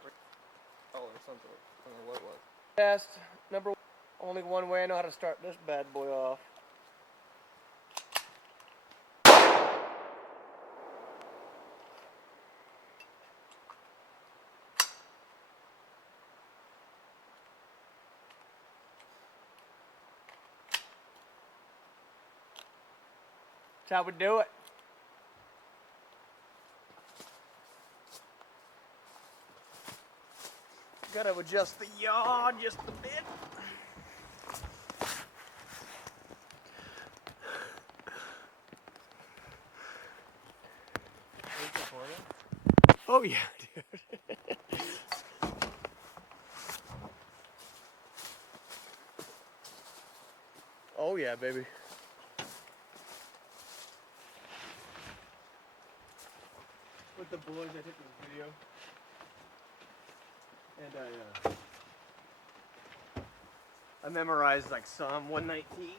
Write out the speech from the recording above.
stuck. Oh, or something. I don't know what it was. Test number one. Only one way I know how to start this bad boy off. That's how we do it. Gotta adjust the yaw just a bit. Oh yeah, dude. Oh yeah, baby. With the boys, I took this video, and I memorized like Psalm 119.